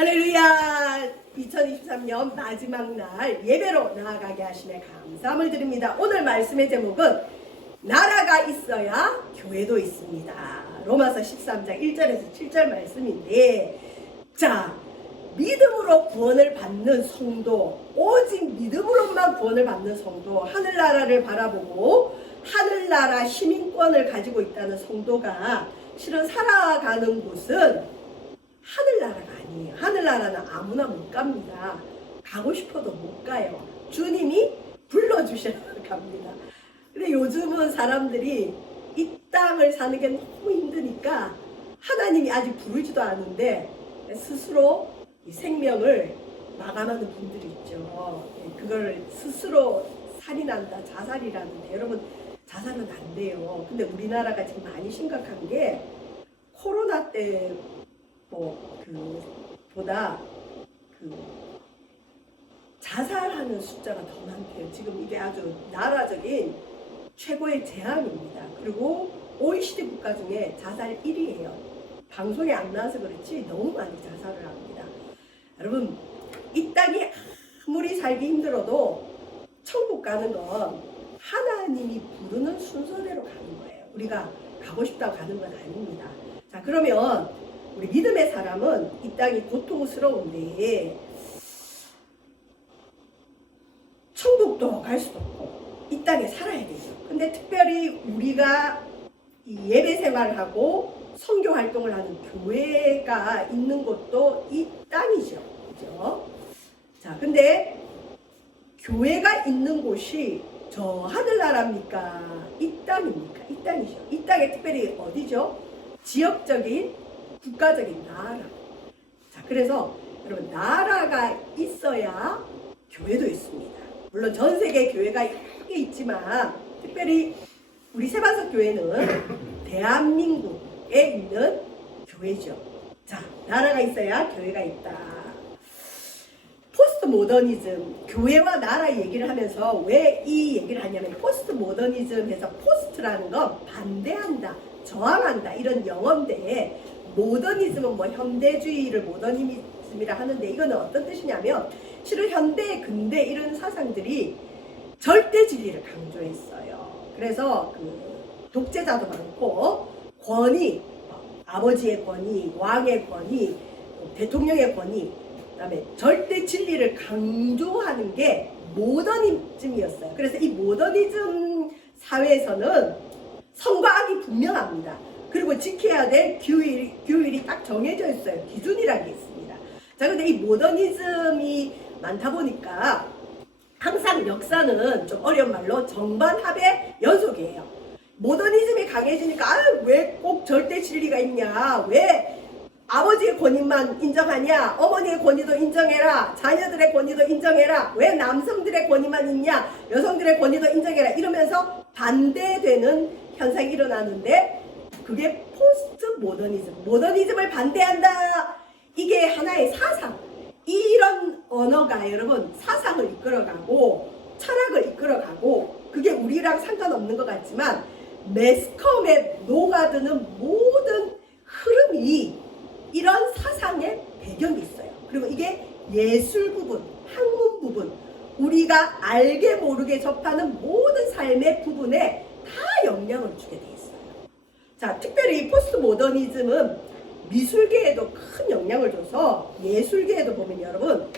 할렐루야! 2023년 마지막 날 예배로 나아가게 하시네 감사함을 드립니다. 오늘 말씀의 제목은 나라가 있어야 교회도 있습니다. 로마서 13장 1절에서 7절 말씀인데, 자, 믿음으로 구원을 받는 성도, 오직 믿음으로만 구원을 받는 성도, 하늘나라를 바라보고 하늘나라 시민권을 가지고 있다는 성도가 실은 살아가는 곳은 하늘나라가 아니에요. 하늘나라는 아무나 못 갑니다. 가고 싶어도 못 가요. 주님이 불러주셔야 갑니다. 근데 요즘은 사람들이 이 땅을 사는 게 너무 힘드니까 하나님이 아직 부르지도 않은데 스스로 이 생명을 마감하는 분들이 있죠. 그걸 스스로 살인한다, 자살이라는데, 여러분 자살은 안 돼요. 근데 우리나라가 지금 많이 심각한 게 코로나 때 보다 자살하는 숫자가 더 많대요. 지금 이게 아주 나라적인 최고의 재앙입니다. 그리고 OECD 국가 중에 자살 1위예요. 방송에 안 나와서 그렇지 너무 많이 자살을 합니다. 여러분, 이 땅이 아무리 살기 힘들어도 천국 가는 건 하나님이 부르는 순서대로 가는 거예요. 우리가 가고 싶다고 가는 건 아닙니다. 자, 그러면 우리 믿음의 사람은 이 땅이 고통스러운데 천국도 갈 수도 없고 이 땅에 살아야 되죠. 근데 특별히 우리가 이 예배 생활을 하고 선교 활동을 하는 교회가 있는 곳도 이 땅이죠. 그죠? 자, 근데 교회가 있는 곳이 저 하늘나라입니까? 이 땅입니까? 이 땅이죠. 이 땅에 특별히 어디죠? 지역적인 국가적인 나라. 자, 그래서 여러분, 나라가 있어야 교회도 있습니다. 물론 전 세계 교회가 여러 개 있지만 특별히 우리 세반석 교회는 대한민국에 있는 교회죠. 자, 나라가 있어야 교회가 있다. 포스트 모더니즘, 교회와 나라 얘기를 하면서 왜 이 얘기를 하냐면, 포스트 모더니즘에서 포스트라는 건 반대한다, 저항한다 이런 영어인데, 모더니즘은 뭐 현대주의를 모더니즘이라 하는데, 이거는 어떤 뜻이냐면 실은 현대, 근대 이런 사상들이 절대 진리를 강조했어요. 그래서 독재자도 많고 권위, 아버지의 권위, 왕의 권위, 대통령의 권위, 그다음에 절대 진리를 강조하는 게 모더니즘이었어요. 그래서 이 모더니즘 사회에서는 선과 악이 분명합니다. 그리고 지켜야 될 규율이 딱 정해져 있어요. 기준이라는 게 있습니다. 자, 근데 이 모더니즘이 많다 보니까 항상 역사는 좀 어려운 말로 정반합의 연속이에요. 모더니즘이 강해지니까 왜 꼭 절대 진리가 있냐, 왜 아버지의 권위만 인정하냐, 어머니의 권위도 인정해라, 자녀들의 권위도 인정해라, 왜 남성들의 권위만 있냐, 여성들의 권위도 인정해라 이러면서 반대되는 현상이 일어나는데, 그게 포스트 모더니즘, 모더니즘을 반대한다. 이게 하나의 사상, 이런 언어가 여러분 사상을 이끌어가고 철학을 이끌어가고, 그게 우리랑 상관없는 것 같지만 매스컴에 녹아드는 모든 흐름이 이런 사상의 배경이 있어요. 그리고 이게 예술 부분, 학문 부분, 우리가 알게 모르게 접하는 모든 삶의 부분에 다 영향을 주게 돼 있어요. 자, 특별히 포스트 모더니즘은 미술계에도 큰 영향을 줘서, 예술계에도 보면 여러분,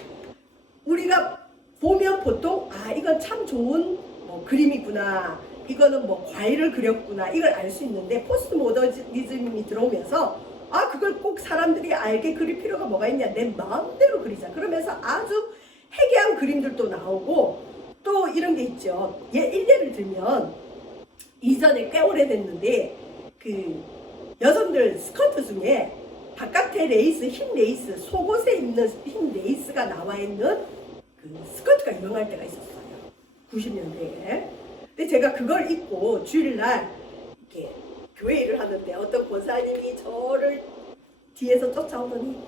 우리가 보면 보통 이건 참 좋은 그림이구나, 이거는 과일을 그렸구나, 이걸 알 수 있는데, 포스트 모더니즘이 들어오면서 그걸 꼭 사람들이 알게 그릴 필요가 뭐가 있냐, 내 마음대로 그리자, 그러면서 아주 해괴한 그림들도 나오고, 또 이런 게 있죠. 일례를 들면 이전에 꽤 오래됐는데 여성들 스커트 중에 바깥에 레이스, 흰 레이스, 속옷에 입는 흰 레이스가 나와 있는 스커트가 유명할 때가 있었어요. 90년대에. 근데 제가 그걸 입고 주일날 이렇게 교회 일을 하는데 어떤 권사님이 저를 뒤에서 쫓아오더니,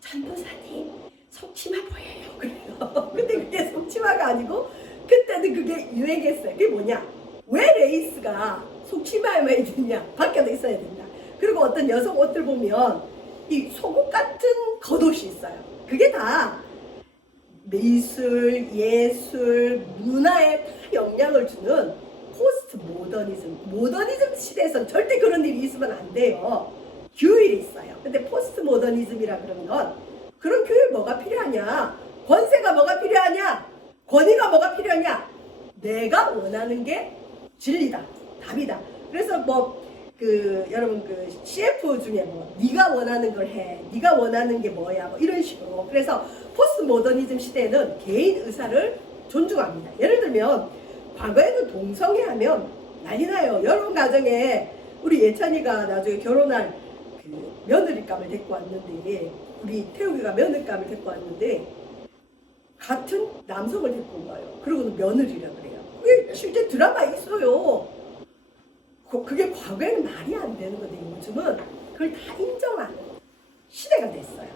전도사님 속치마 보여요 그래요. 근데 그게 속치마가 아니고 그때는 그게 유행했어요. 그게 뭐냐, 왜 레이스가 속치마에만 있느냐, 밖에도 있어야 된다. 그리고 어떤 여성 옷들 보면 이 속옷 같은 겉옷이 있어요. 그게 다 미술, 예술, 문화에 다 영향을 주는 포스트 모더니즘 시대에선 절대 그런 일이 있으면 안 돼요. 규율이 있어요. 근데 포스트 모더니즘이라 그러는 건 그런 규율 뭐가 필요하냐? 권세가 뭐가 필요하냐? 권위가 뭐가 필요하냐? 내가 원하는 게 진리다, 답이다. 그래서 여러분 CF 중에 네가 원하는 걸 해, 네가 원하는 게 뭐야, 이런 식으로. 그래서 포스트 모더니즘 시대에는 개인 의사를 존중합니다. 예를 들면 과거에는 동성애 하면 난리 나요. 여러분 가정에 우리 예찬이가 나중에 결혼할 며느리감을 데리고 왔는데, 우리 태욱이가 며느리감을 데리고 왔는데 같은 남성을 데리고 온 거예요. 그리고는 며느리라 그래요. 그게 실제 드라마 있어요. 그게 과거에는 말이 안 되는 건데 요즘은 그걸 다 인정하는 시대가 됐어요.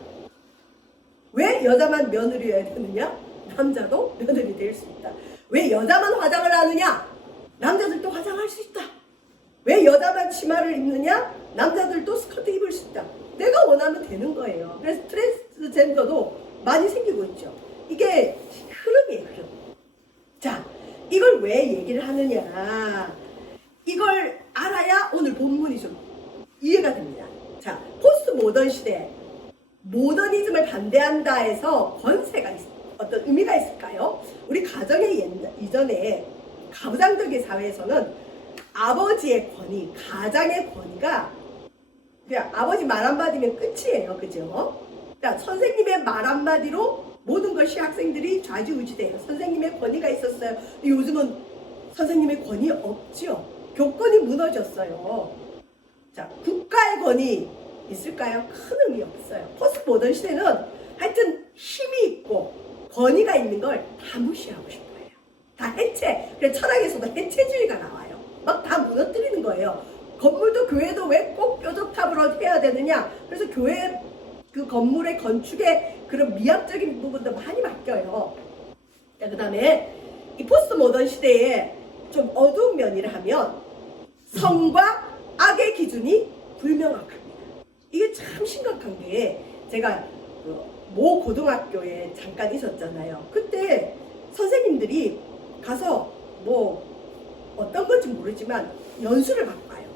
왜 여자만 며느리여야 되느냐? 남자도 며느리 될 수 있다. 왜 여자만 화장을 하느냐? 남자들도 화장할 수 있다. 왜 여자만 치마를 입느냐? 남자들도 스커트 입을 수 있다. 내가 원하면 되는 거예요. 그래서 트랜스젠더도 많이 생기고 있죠. 이게 흐름이에요, 흐름. 자, 이걸 왜 얘기를 하느냐? 이걸 알아야 오늘 본문이 좀 이해가 됩니다. 자, 포스트 모던 시대, 모더니즘을 반대한다 해서 권세가 어떤 의미가 있을까요? 우리 가정의 이전에 가부장적인 사회에서는 아버지의 권위, 가장의 권위가 그냥 아버지 말 한마디면 끝이에요. 그죠? 그러니까 선생님의 말 한마디로 모든 것이 학생들이 좌지우지돼요. 선생님의 권위가 있었어요. 요즘은 선생님의 권위 없죠. 교권이 무너졌어요. 자, 국가의 권위 있을까요? 큰 의미 없어요. 포스트 모던 시대는 하여튼 힘이 있고 권위가 있는 걸 다 무시하고 싶어요. 다 해체. 그래서 철학에서도 해체주의가 나와요. 막 다 무너뜨리는 거예요. 건물도 교회도 왜 꼭 뾰족탑으로 해야 되느냐? 그래서 교회 그 건물의 건축의 그런 미학적인 부분도 많이 바뀌어요. 그 다음에 이 포스트 모던 시대에 좀 어두운 면이라 하면 성과 악의 기준이 불명확합니다. 이게 참 심각한 게, 제가 모 고등학교에 잠깐 있었잖아요. 그때 선생님들이 가서 어떤 건지 모르지만 연수를 받고 와요.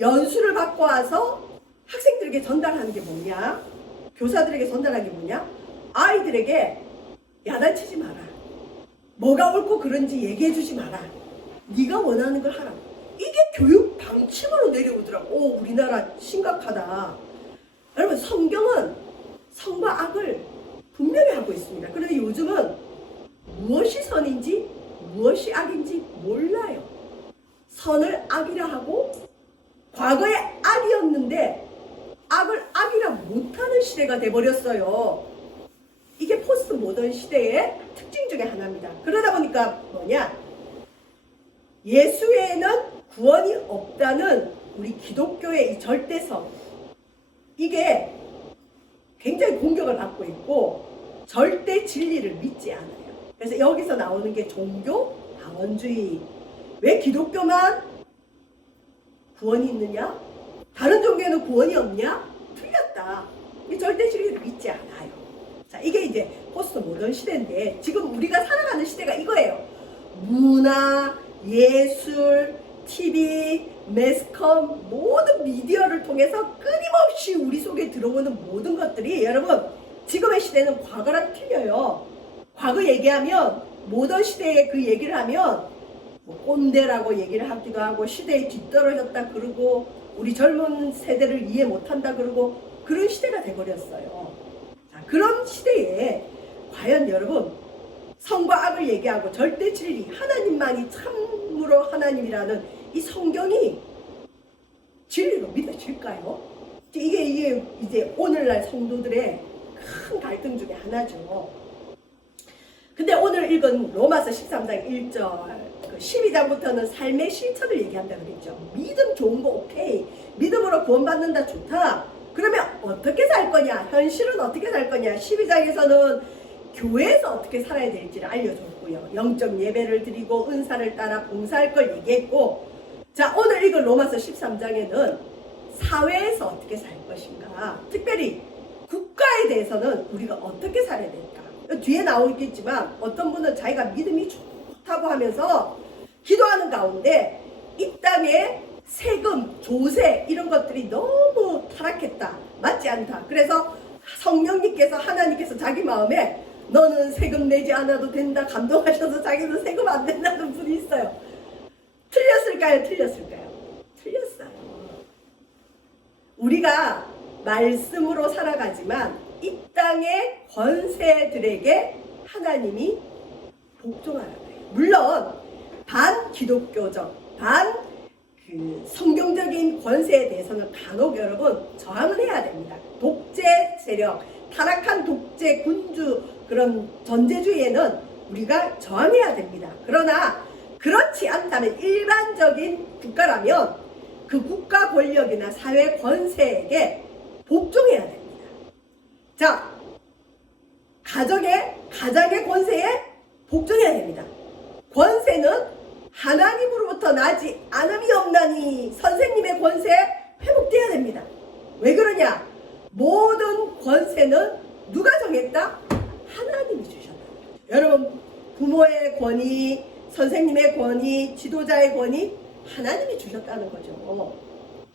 연수를 받고 와서 학생들에게 전달하는 게 뭐냐? 교사들에게 전달하는 게 뭐냐? 아이들에게 야단치지 마라. 뭐가 옳고 그른지 얘기해 주지 마라. 네가 원하는 걸 하라. 이게 교육 방침으로 내려오더라고. 우리나라 심각하다. 여러분, 성경은 선과 악을 분명히 하고 있습니다. 그런데 요즘은 무엇이 선인지 무엇이 악인지 몰라요. 선을 악이라 하고 과거에 악이었는데 악을 악이라 못하는 시대가 돼버렸어요. 이게 포스트 모던 시대의 특징 중에 하나입니다. 그러다 보니까 뭐냐? 예수 외에는 구원이 없다는 우리 기독교의 이 절대성, 이게 굉장히 공격을 받고 있고 절대 진리를 믿지 않아요. 그래서 여기서 나오는 게 종교 다원주의. 왜 기독교만 구원이 있느냐? 다른 종교에는 구원이 없냐? 틀렸다. 이 절대 진리를 믿지 않아요. 자, 이게 이제 포스트 모던 시대인데 지금 우리가 살아가는 시대가 이거예요. 문화, 예술, TV, 매스컴, 모든 미디어를 통해서 끊임없이 우리 속에 들어오는 모든 것들이, 여러분, 지금의 시대는 과거랑 틀려요. 과거 얘기하면, 모던 시대에 그 얘기를 하면 꼰대라고 얘기를 하기도 하고 시대에 뒤떨어졌다 그러고 우리 젊은 세대를 이해 못한다 그러고 그런 시대가 돼버렸어요. 자, 그런 시대에 과연 여러분, 선과 악을 얘기하고 절대 진리, 하나님만이 참으로 하나님이라는 이 성경이 진리로 믿어질까요? 이게 이제 오늘날 성도들의 큰 갈등 중에 하나죠. 근데 오늘 읽은 로마서 13장 1절 12장부터는 삶의 실천을 얘기한다 그랬죠. 믿음 좋은 거 오케이. 믿음으로 구원받는다 좋다. 그러면 어떻게 살 거냐? 현실은 어떻게 살 거냐? 12장에서는 교회에서 어떻게 살아야 될지를 알려줬고요. 영적 예배를 드리고 은사를 따라 봉사할 걸 얘기했고, 자, 오늘 읽은 로마서 13장에는 사회에서 어떻게 살 것인가, 특별히 국가에 대해서는 우리가 어떻게 살아야 될까? 뒤에 나오겠지만 어떤 분은 자기가 믿음이 좋다고 하면서 기도하는 가운데 이 땅에 세금, 조세 이런 것들이 너무 타락했다. 맞지 않다. 그래서 성령님께서 하나님께서 자기 마음에 너는 세금 내지 않아도 된다 감동하셔서 자기는 세금 안 낸다는 분이 있어요. 틀렸을까요? 틀렸을까요? 틀렸어요. 우리가 말씀으로 살아가지만 이 땅의 권세들에게 하나님이 복종하라고 해요. 물론 반기독교적, 성경적인 권세에 대해서는 간혹 여러분 저항을 해야 됩니다. 독재 세력, 타락한 독재 군주 그런 전제주의에는 우리가 저항해야 됩니다. 그러나 그렇지 않다면 일반적인 국가라면 그 국가 권력이나 사회 권세에게 복종해야 됩니다. 자, 가정의 권세에 복종해야 됩니다. 권세는 하나님으로부터 나지 않음이 없나니 선생님의 권세에 회복돼야 됩니다. 왜 그러냐? 모든 권세는 누가 정했다? 하나님이 주셨다. 여러분, 부모의 권위, 선생님의 권위, 지도자의 권위 하나님이 주셨다는 거죠.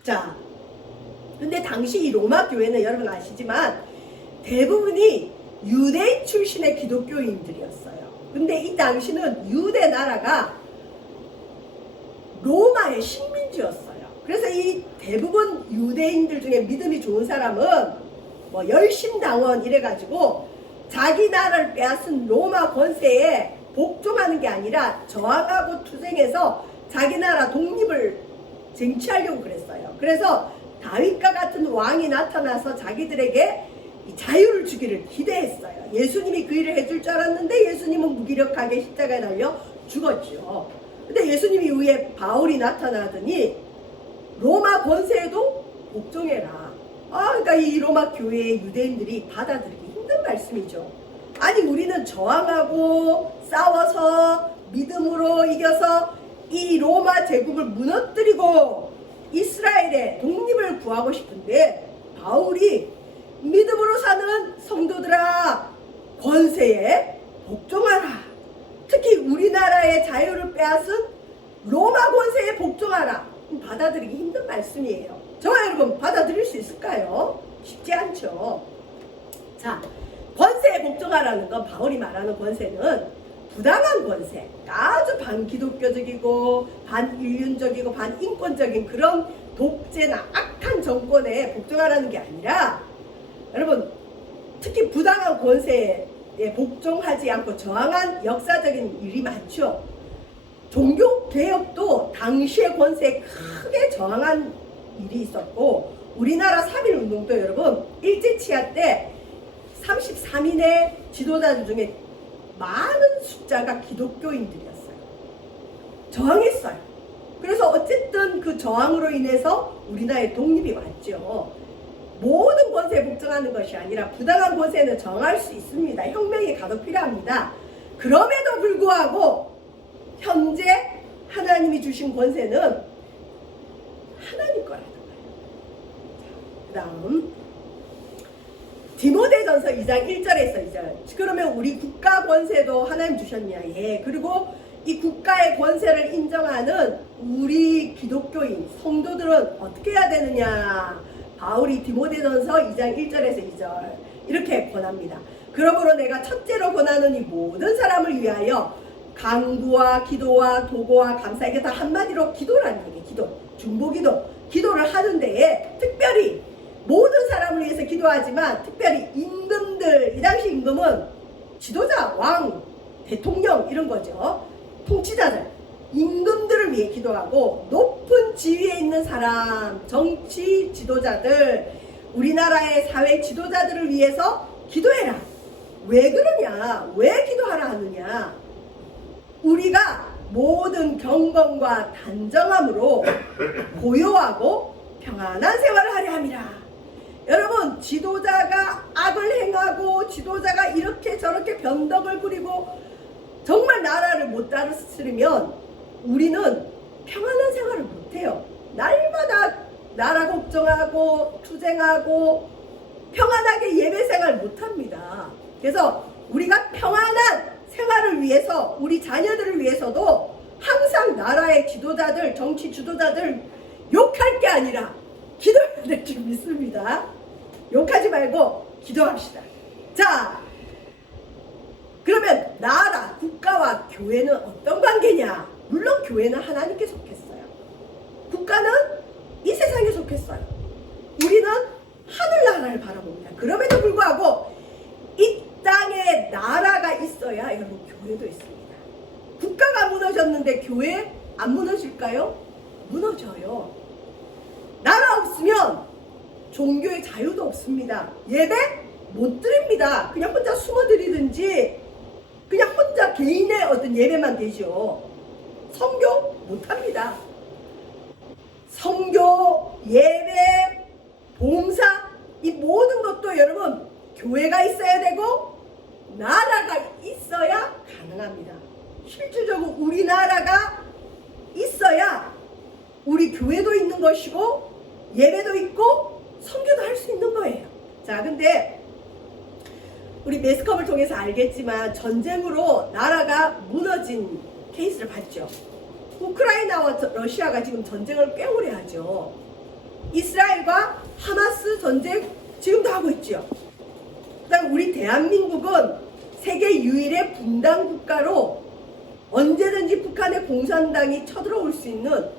자, 근데 당시 이 로마 교회는 여러분 아시지만 대부분이 유대인 출신의 기독교인들이었어요. 근데 이 당시는 유대 나라가 로마의 식민지였어요. 그래서 이 대부분 유대인들 중에 믿음이 좋은 사람은 뭐 열심당원 이래가지고 자기 나라를 빼앗은 로마 권세에 복종하는 게 아니라 저항하고 투쟁해서 자기 나라 독립을 쟁취하려고 그랬어요. 그래서 다윗과 같은 왕이 나타나서 자기들에게 이 자유를 주기를 기대했어요. 예수님이 그 일을 해줄 줄 알았는데 예수님은 무기력하게 십자가에 달려 죽었죠. 근데 예수님 이후에 바울이 나타나더니 로마 권세에도 복종해라. 그러니까 이 로마 교회의 유대인들이 받아들이기 힘든 말씀이죠. 아니 우리는 저항하고 싸워서 믿음으로 이겨서 이 로마 제국을 무너뜨리고 이스라엘의 독립을 구하고 싶은데 바울이 믿음으로 사는 성도들아 권세에 복종하라. 특히 우리나라의 자유를 빼앗은 로마 권세에 복종하라. 받아들이기 힘든 말씀이에요. 저와 여러분 받아들일 수 있을까요? 쉽지 않죠. 자, 권세에 복종하라는 건 바울이 말하는 권세는 부당한 권세, 아주 반기독교적이고 반인륜적이고 반인권적인 그런 독재나 악한 정권에 복종하라는 게 아니라 여러분 특히 부당한 권세에 복종하지 않고 저항한 역사적인 일이 많죠. 종교개혁도 당시의 권세에 크게 저항한 일이 있었고 우리나라 3.1 운동도 여러분 일제치하 때 33인의 지도자들 중에 많은 숫자가 기독교인들이었어요. 저항했어요. 그래서 어쨌든 그 저항으로 인해서 우리나라의 독립이 왔죠. 모든 권세에 복종하는 것이 아니라 부당한 권세는 저항할 수 있습니다. 혁명이 가도 필요합니다. 그럼에도 불구하고 현재 하나님이 주신 권세는 하나님 거라는 거예요. 그 다음 디모데전서 2장 1절에서 2절. 그러면 우리 국가 권세도 하나님 주셨냐? 예. 그리고 이 국가의 권세를 인정하는 우리 기독교인 성도들은 어떻게 해야 되느냐? 바울이 디모데전서 2장 1절에서 2절 이렇게 권합니다. 그러므로 내가 첫째로 권하는 이 모든 사람을 위하여 간구와 기도와 도고와 감사, 이게 다 한마디로 기도라는 얘기예요. 기도, 중보기도, 기도를 하는 데에 특별히 모든 사람을 위해서 기도하지만 특별히 임금들, 이 당시 임금은 지도자, 왕, 대통령 이런 거죠. 통치자들, 임금들을 위해 기도하고 높은 지위에 있는 사람, 정치 지도자들, 우리나라의 사회 지도자들을 위해서 기도해라. 왜 그러냐? 왜 기도하라 하느냐? 우리가 모든 경건과 단정함으로 고요하고 평안한 생활을 하려 함이라. 여러분, 지도자가 악을 행하고 지도자가 이렇게 저렇게 변덕을 부리고 정말 나라를 못 다스리면 우리는 평안한 생활을 못해요. 날마다 나라 걱정하고 투쟁하고 평안하게 예배 생활 못합니다. 그래서 우리가 평안한 생활을 위해서 우리 자녀들을 위해서도 항상 나라의 지도자들, 정치 지도자들 욕할 게 아니라 기도해야 될 줄 믿습니다. 욕하지 말고 기도합시다. 자, 그러면 나라, 국가와 교회는 어떤 관계냐? 물론 교회는 하나님께 속했어요. 국가는 이 세상에 속했어요. 우리는 하늘나라를 바라봅니다. 그럼에도 불구하고 이 땅에 나라가 있어야 여러분 교회도 있습니다. 국가가 무너졌는데 교회 안 무너질까요? 무너져요. 나라 없으면 종교의 자유도 없습니다. 예배 못 드립니다. 그냥 혼자 숨어 드리든지 그냥 혼자 개인의 어떤 예배만 되죠. 선교 못합니다. 선교, 예배, 봉사 이 모든 것도 여러분 교회가 있어야 되고 나라가 있어야 가능합니다. 실질적으로 우리나라가 있어야 우리 교회도 있는 것이고 예배도 있고 선교도 할 수 있는 거예요. 자, 근데 우리 매스컴을 통해서 알겠지만 전쟁으로 나라가 무너진 케이스를 봤죠. 우크라이나와 러시아가 지금 전쟁을 꽤 오래 하죠. 이스라엘과 하마스 전쟁 지금도 하고 있죠. 그다음 우리 대한민국은 세계 유일의 분단 국가로 언제든지 북한의 공산당이 쳐들어올 수 있는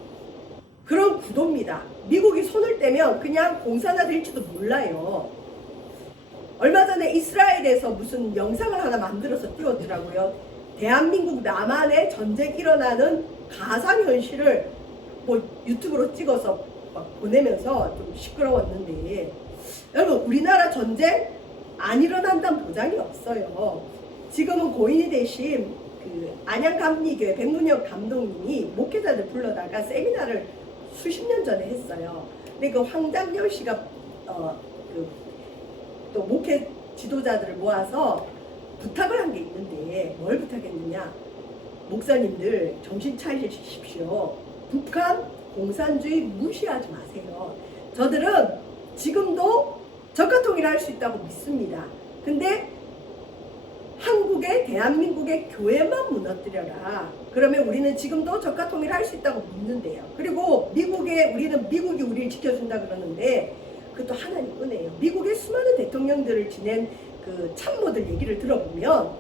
그런 구도입니다. 미국이 손을 떼면 그냥 공산화 될지도 몰라요. 얼마 전에 이스라엘에서 무슨 영상을 하나 만들어서 띄웠더라고요. 대한민국 남한에 전쟁 일어나는 가상현실을 뭐 유튜브로 찍어서 막 보내면서 좀 시끄러웠는데 여러분 우리나라 전쟁 안 일어난다는 보장이 없어요. 지금은 고인이 되신 그 안양감리교회 백문혁 감독님이 목회자들 불러다가 세미나를 수십 년 전에 했어요. 근데 그 황장열 씨가 또 목회 지도자들을 모아서 부탁을 한 게 있는데 뭘 부탁했느냐? 목사님들 정신 차리십시오. 북한 공산주의 무시하지 마세요. 저들은 지금도 적화통일을 할 수 있다고 믿습니다. 근데 한국의 대한민국의 교회만 무너뜨려라. 그러면 우리는 지금도 적화통일을 할 수 있다고 믿는데요. 그리고 우리는 미국이 우리를 지켜준다 그러는데 그것도 하나님 은혜예요. 미국의 수많은 대통령들을 지낸 그 참모들 얘기를 들어보면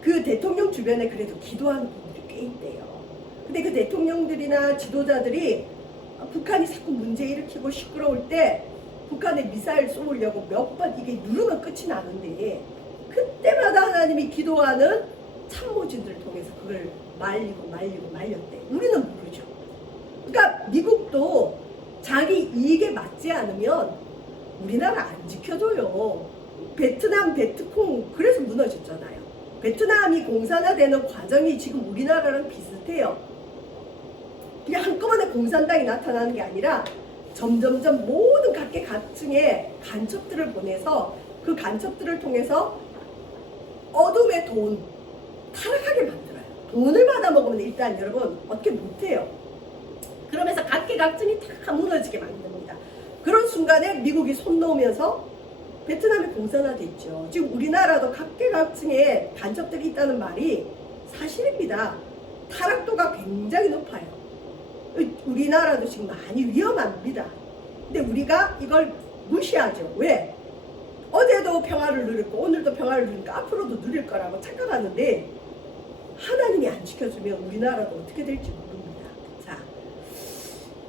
그 대통령 주변에 그래도 기도하는 분들이 꽤 있대요. 근데 그 대통령들이나 지도자들이 북한이 자꾸 문제 일으키고 시끄러울 때 북한에 미사일 쏘려고 몇 번 이게 누르면 끝이 나는데 그때마다 하나님이 기도하는 참모진들을 통해서 그걸 말렸대. 우리는 모르죠. 그러니까 미국도 자기 이익에 맞지 않으면 우리나라 안 지켜줘요. 베트남, 베트콩 그래서 무너졌잖아요. 베트남이 공산화되는 과정이 지금 우리나라랑 비슷해요. 그냥 한꺼번에 공산당이 나타나는 게 아니라 점점점 모든 각계각층의 간첩들을 보내서 그 간첩들을 통해서 어둠의 돈 타락하게 만들어요. 돈을 받아먹으면 일단 여러분 어떻게 못해요. 그러면서 각계각층이 다 무너지게 만듭니다. 그런 순간에 미국이 손 놓으면서 베트남이 공산화됐죠. 지금 우리나라도 각계각층에 간첩들이 있다는 말이 사실입니다. 타락도가 굉장히 높아요. 우리나라도 지금 많이 위험합니다. 근데 우리가 이걸 무시하죠. 왜? 어제도 평화를 누렸고 오늘도 평화를 누리니까 앞으로도 누릴 거라고 착각하는데 하나님이 안 지켜주면 우리나라도 어떻게 될지 모릅니다. 자,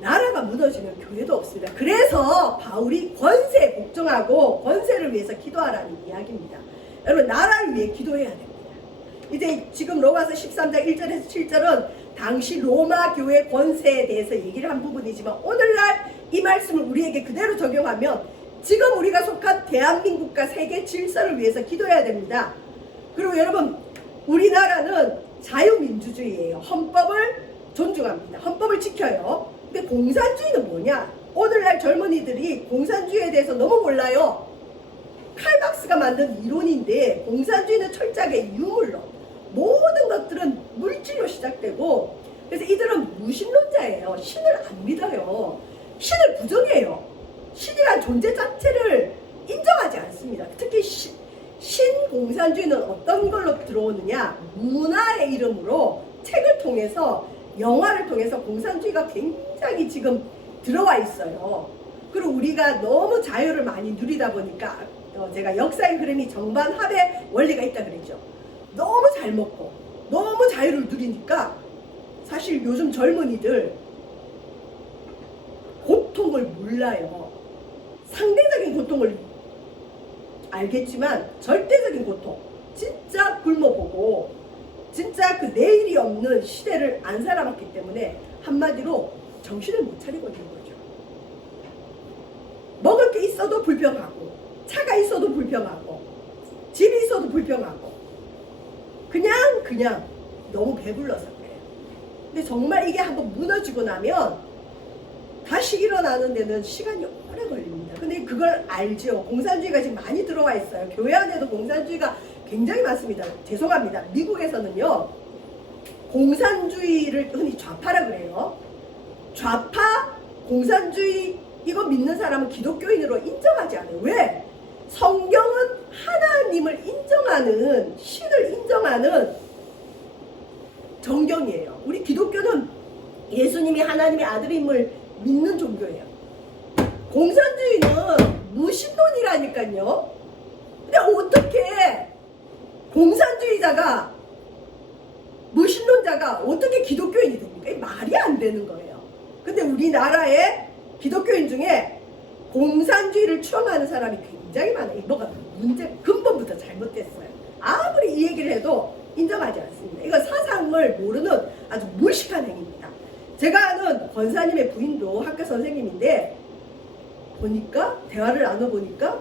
나라가 무너지면 교회도 없습니다. 그래서 바울이 권세 복종하고 권세를 위해서 기도하라는 이야기입니다. 여러분 나라를 위해 기도해야 됩니다. 이제 지금 로마서 13장 1절에서 7절은 당시 로마 교회 권세에 대해서 얘기를 한 부분이지만 오늘날 이 말씀을 우리에게 그대로 적용하면 지금 우리가 속한 대한민국과 세계 질서를 위해서 기도해야 됩니다. 그리고 여러분 우리나라는 자유민주주의예요. 헌법을 존중합니다. 헌법을 지켜요. 근데 공산주의는 뭐냐? 오늘날 젊은이들이 공산주의에 대해서 너무 몰라요. 칼박스가 만든 이론인데 공산주의는 철저하게 유물로 모든 것들은 물질로 시작되고 그래서 이들은 무신론자예요. 신을 안 믿어요. 신을 부정해요. 신이란 존재 자체를 인정하지 않습니다. 특히 신공산주의는 어떤 걸로 들어오느냐, 문화의 이름으로 책을 통해서, 영화를 통해서 공산주의가 굉장히 지금 들어와 있어요. 그리고 우리가 너무 자유를 많이 누리다 보니까 제가 역사의 흐름이 정반합의 원리가 있다 그랬죠. 너무 잘 먹고 너무 자유를 누리니까 사실 요즘 젊은이들 고통을 몰라요. 상대적인 고통을 알겠지만 절대적인 고통, 진짜 굶어보고 진짜 그 내일이 없는 시대를 안 살아봤기 때문에 한마디로 정신을 못 차리고 있는 거죠. 먹을 게 있어도 불평하고, 차가 있어도 불평하고, 집이 있어도 불평하고, 그냥 너무 배불러서 그래요. 근데 정말 이게 한번 무너지고 나면 다시 일어나는 데는 시간이 오래 걸립니다. 근데 그걸 알죠. 공산주의가 지금 많이 들어와 있어요. 교회 안에도 공산주의가 굉장히 많습니다. 죄송합니다. 미국에서는요, 공산주의를 흔히 좌파라 그래요. 좌파, 공산주의 이거 믿는 사람은 기독교인으로 인정하지 않아요. 왜? 성경은 하나님을 인정하는, 신을 인정하는 정경이에요. 우리 기독교는 예수님이 하나님의 아들임을 믿는 종교예요. 공산주의는 무신론이라니까요. 근데 어떻게 공산주의자가, 무신론자가 어떻게 기독교인이 됩니까? 이게 말이 안 되는 거예요. 근데 우리나라의 기독교인 중에 공산주의를 추앙하는 사람이 굉장히 많아요. 뭐가 문제 근본부터 잘못됐어요. 아무리 이 얘기를 해도 인정하지 않습니다. 이건 사상을 모르는 아주 무식한 행위입니다. 제가 아는 권사님의 부인도 학교 선생님인데 보니까, 대화를 나눠보니까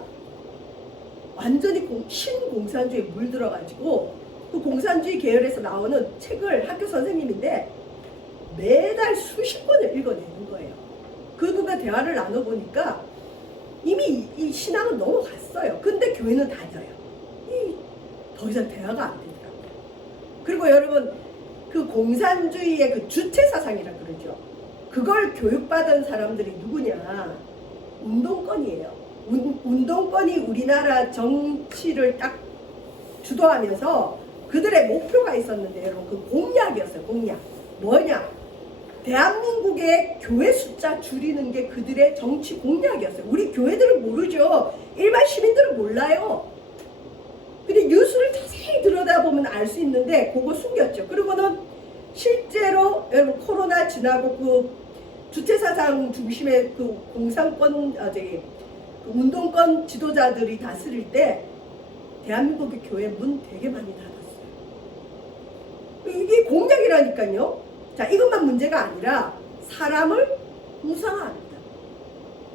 완전히 신공산주의에 물들어가지고 그 공산주의 계열에서 나오는 책을, 학교 선생님인데 매달 수십 권을 읽어내는 거예요. 그분과 대화를 나눠보니까 이미 이 신앙은 넘어갔어요. 근데 교회는 다녀요. 더 이상 대화가 안 되더라고요. 그리고 여러분, 그 공산주의의 그 주체사상이라 그러죠. 그걸 교육받은 사람들이 누구냐? 운동권이에요. 운동권이 우리나라 정치를 딱 주도하면서 그들의 목표가 있었는데, 여러분, 그 공약이었어요. 공약. 뭐냐? 대한민국의 교회 숫자 줄이는 게 그들의 정치 공약이었어요. 우리 교회들은 모르죠. 일반 시민들은 몰라요. 근데 뉴스를 자세히 들여다보면 알 수 있는데 그거 숨겼죠. 그리고는 실제로 여러분 코로나 지나고 그 주체사상 중심의 그 공산권, 그 운동권 지도자들이 다스릴 때 대한민국의 교회 문 되게 많이 닫았어요. 이게 공약이라니까요. 자, 이것만 문제가 아니라 사람을 우상화합니다.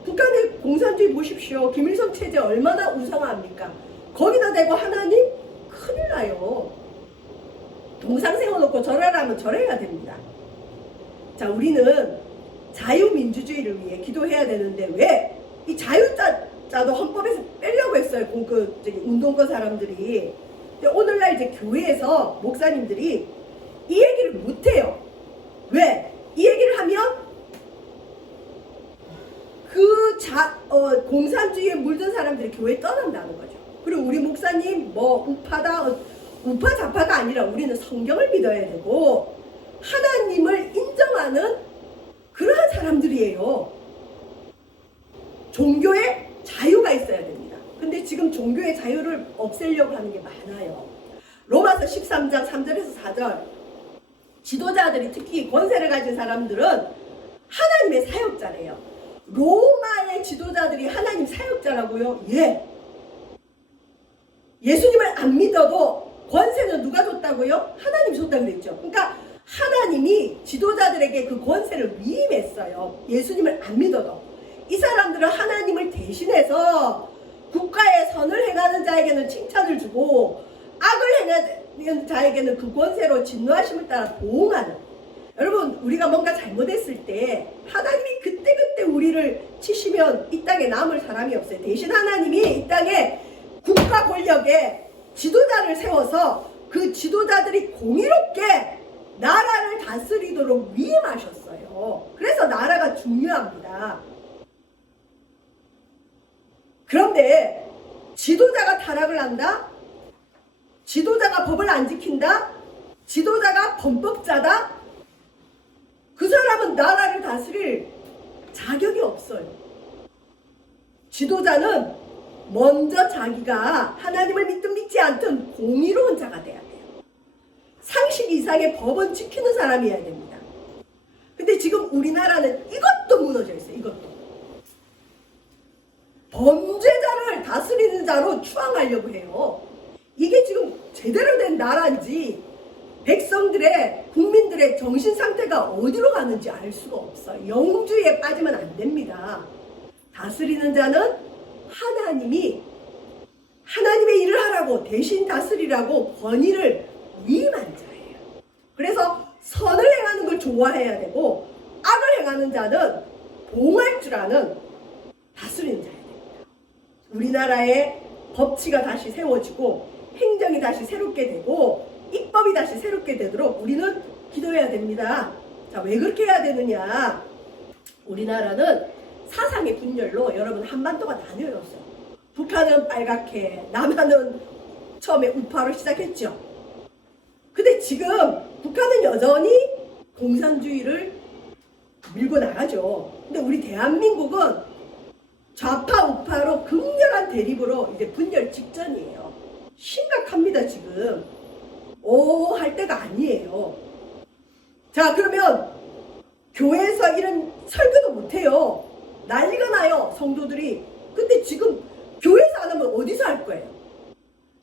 북한의 공산주의 보십시오. 김일성 체제 얼마나 우상화합니까? 거기다 대고 하나님 큰일 나요. 동상 세워놓고 절하라면 절해야 됩니다. 자, 우리는 자유민주주의를 위해 기도해야 되는데 왜 이 자유자도 헌법에서 빼려고 했어요. 운동권 사람들이. 근데 오늘날 이제 교회에서 목사님들이 이 얘기를 못해요. 왜? 이 얘기를 하면 공산주의에 물든 사람들이 교회에 떠난다는 거죠. 그리고 우리 목사님 우파다, 우파 좌파가 아니라 우리는 성경을 믿어야 되고 하나님을 인정하는 그러한 사람들이에요. 종교에 자유가 있어야 됩니다. 근데 지금 종교의 자유를 없애려고 하는 게 많아요. 로마서 13장 3절에서 4절, 지도자들이, 특히 권세를 가진 사람들은 하나님의 사역자래요. 로마의 지도자들이 하나님 사역자라고요? 예. 예수님을 안 믿어도 권세는 누가 줬다고요? 하나님이 줬다고 그랬죠. 그러니까 하나님이 지도자들에게 그 권세를 위임했어요. 예수님을 안 믿어도. 이 사람들은 하나님을 대신해서 국가의 선을 행하는 자에게는 칭찬을 주고 악을 행하는 자에게는 그 권세로 진노하심을 따라 보응하는. 여러분, 우리가 뭔가 잘못했을 때 하나님이 그때그때 우리를 치시면 이 땅에 남을 사람이 없어요. 대신 하나님이 이 땅에 국가 권력에 지도자를 세워서 그 지도자들이 공의롭게 나라를 다스리도록 위임하셨어요. 그래서 나라가 중요합니다. 그런데 지도자가 타락을 한다? 지도자가 법을 안 지킨다? 지도자가 범법자다? 그 사람은 나라를 다스릴 자격이 없어요. 지도자는 먼저 자기가 하나님을 믿든 믿지 않든 공의로운 자가 돼야 돼요. 상식 이상의 법은 지키는 사람이어야 됩니다. 근데 지금 우리나라는 이것도 무너져 있어요. 이것도. 범죄자를 다스리는 자로 추앙하려고 해요. 이게 지금 제대로 된 나라인지 백성들의 국민들의 정신 상태가 어디로 가는지 알 수가 없어요. 영주의에 빠지면 안 됩니다. 다스리는 자는 하나님의 일을 하라고 대신 다스리라고 권위를 위임한 자예요. 그래서 선을 행하는 걸 좋아해야 되고 악을 행하는 자는 봉할 줄 아는 다스리는 자예요. 우리나라의 법치가 다시 세워지고 행정이 다시 새롭게 되고 입법이 다시 새롭게 되도록 우리는 기도해야 됩니다. 자, 왜 그렇게 해야 되느냐? 우리나라는 사상의 분열로 여러분 한반도가 나뉘어졌어요. 북한은 빨갛게, 남한은 처음에 우파로 시작했죠. 근데 지금 북한은 여전히 공산주의를 밀고 나가죠. 근데 우리 대한민국은 좌파 우파로 극렬한 대립으로 이제 분열 직전이에요. 심각합니다. 지금 할 때가 아니에요. 자, 그러면 교회에서 이런 설교도 못해요. 난리가 나요, 성도들이. 근데 지금 교회에서 안 하면 어디서 할 거예요?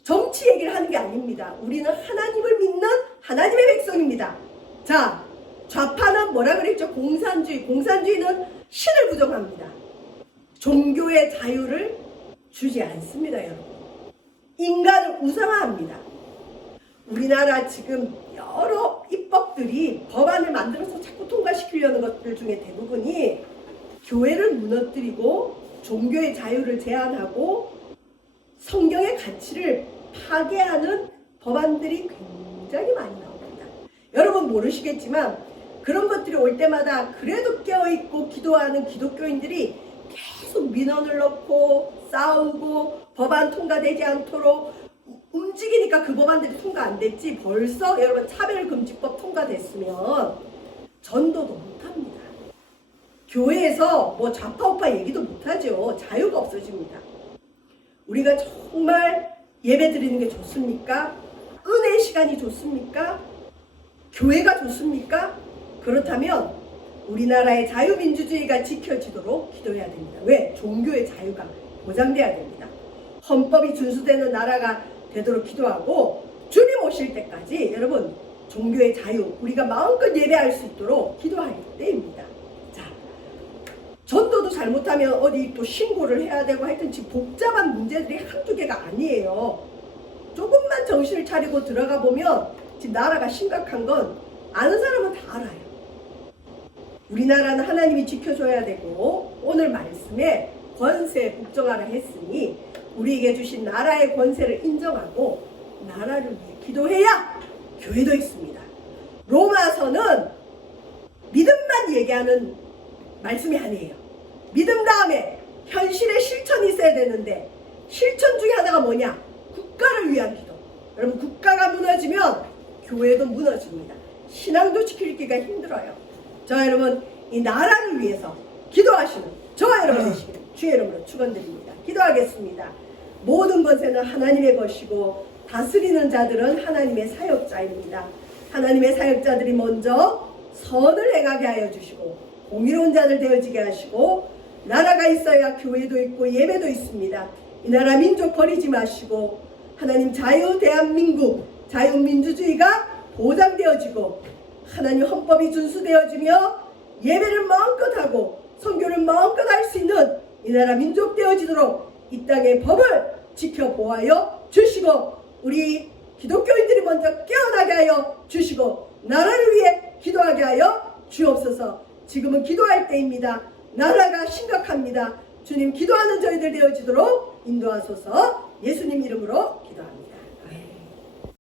정치 얘기를 하는 게 아닙니다. 우리는 하나님을 믿는 하나님의 백성입니다. 자, 좌파는 뭐라 그랬죠? 공산주의. 공산주의는 신을 부정합니다. 종교의 자유를 주지 않습니다, 여러분. 인간을 우상화합니다. 우리나라 지금 여러 입법들이 법안을 만들어서 자꾸 통과시키려는 것들 중에 대부분이 교회를 무너뜨리고 종교의 자유를 제한하고 성경의 가치를 파괴하는 법안들이 굉장히 많이 나옵니다. 여러분 모르시겠지만 그런 것들이 올 때마다 그래도 깨어있고 기도하는 기독교인들이 계속 민원을 넣고 싸우고 법안 통과되지 않도록 움직이니까 그 법안들이 통과 안 됐지. 벌써 여러분 차별금지법 통과됐으면 전도도 못합니다. 교회에서 뭐 좌파우파 얘기도 못하죠. 자유가 없어집니다. 우리가 정말 예배 드리는 게 좋습니까? 은혜의 시간이 좋습니까? 교회가 좋습니까? 그렇다면 우리나라의 자유민주주의가 지켜지도록 기도해야 됩니다. 왜? 종교의 자유가 보장돼야 됩니다. 헌법이 준수되는 나라가 되도록 기도하고 주님 오실 때까지 여러분 종교의 자유 우리가 마음껏 예배할 수 있도록 기도할 때입니다. 자, 전도도 잘못하면 어디 또 신고를 해야 되고 하여튼 지금 복잡한 문제들이 한두 개가 아니에요. 조금만 정신을 차리고 들어가 보면 지금 나라가 심각한 건 아는 사람은 다 알아요. 우리나라는 하나님이 지켜줘야 되고 오늘 말씀에 권세 복종하라 했으니 우리에게 주신 나라의 권세를 인정하고 나라를 위해 기도해야 교회도 있습니다. 로마서는 믿음만 얘기하는 말씀이 아니에요. 믿음 다음에 현실의 실천이 있어야 되는데 실천 중에 하나가 뭐냐? 국가를 위한 기도. 여러분 국가가 무너지면 교회도 무너집니다. 신앙도 지키기가 힘들어요. 저 여러분 이 나라를 위해서 기도하시는 저와 여러분 되시기를 주의 이름으로 축원드립니다. 기도하겠습니다. 모든 권세는 하나님의 것이고 다스리는 자들은 하나님의 사역자입니다. 하나님의 사역자들이 먼저 선을 행하게 하여 주시고 공의로운 자들 되어지게 하시고 나라가 있어야 교회도 있고 예배도 있습니다. 이 나라 민족 버리지 마시고 하나님 자유 대한민국 자유민주주의가 보장되어지고 하나님 헌법이 준수되어지며 예배를 마음껏 하고 선교를 마음껏 할 수 있는 이 나라 민족 되어지도록 이 땅의 법을 지켜보아여 주시고 우리 기독교인들이 먼저 깨어나게 하여 주시고 나라를 위해 기도하게 하여 주옵소서. 지금은 기도할 때입니다. 나라가 심각합니다. 주님 기도하는 저희들 되어지도록 인도하소서. 예수님 이름으로 기도합니다.